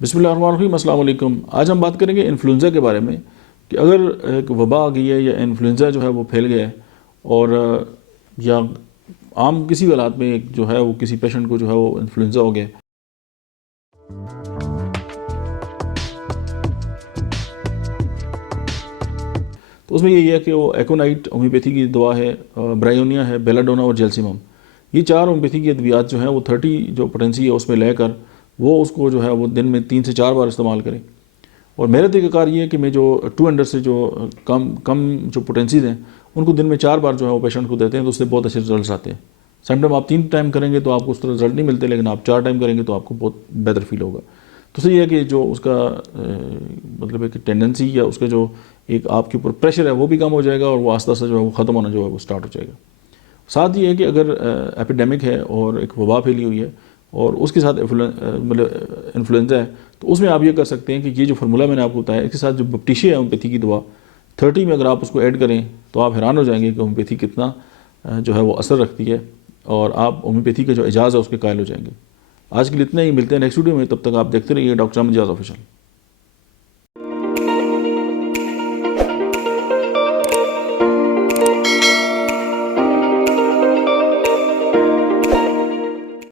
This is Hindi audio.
बिस्मिल्लाहिर्रहमानिर्रहीम, अस्सलाम वालेकुम। आज हम बात करेंगे इन्फ्लुएंज़ा के बारे में कि अगर एक वबा आ गई है या इन्फ्लुएंज़ा जो है वो फैल गया है और या आम किसी भी हालात में एक जो है वो किसी पेशेंट को जो है वो इन्फ्लुएंज़ा हो गया है, तो उसमें यही है कि वो एकोनाइट होम्योपैथी की दवा है, ब्रायोनिया है, बेलाडोना और जेल्सिमम। ये चार होम्योपैथी की अद्वियात जो हैं वो 30 जो पोटेंसी है उसमें लेकर वो उसको जो है वो दिन में 3 से 4 बार इस्तेमाल करें। और मेरा तरीक़ाकार ये है कि मैं जो 200 से जो कम कम जो पोटेंसीज़ हैं उनको दिन में 4 बार जो है वो पेशेंट को देते हैं, तो उससे बहुत अच्छे रिजल्ट आते हैं। समटाइम आप 3 टाइम करेंगे तो आपको उस तरह रिजल्ट नहीं मिलते, लेकिन आप 4 टाइम करेंगे तो आपको बहुत बेहतर फील होगा। तो सही है कि जो उसका मतलब एक टेंडेंसी या उसका जो एक आपके ऊपर प्रेशर है वो भी कम हो जाएगा और वो आस्ता आस्ता जो है वो ख़त्म होना जो है वो स्टार्ट हो जाएगा। साथ ये है कि अगर एपिडेमिक है और एक वबा फैली हुई है और उसके साथ मतलब इन्फ्लुएंजा है, तो उसमें आप ये कर सकते हैं कि ये जो फार्मूला मैंने आपको बताया इसके साथ जो बपटिशिया है होम्योपैथी की दवा 30 में अगर आप उसको ऐड करें तो आप हैरान हो जाएंगे कि होम्योपैथी कितना जो है वो असर रखती है और आप होम्योपैथी का जो एजाज़ है उसके कायल हो जाएंगे। आज के लिए इतना ही, मिलते हैं नेक्स्ट वीडियो में, तब तक आप देखते रहिए डॉक्टर अहमद इजाज़ ऑफिशियल।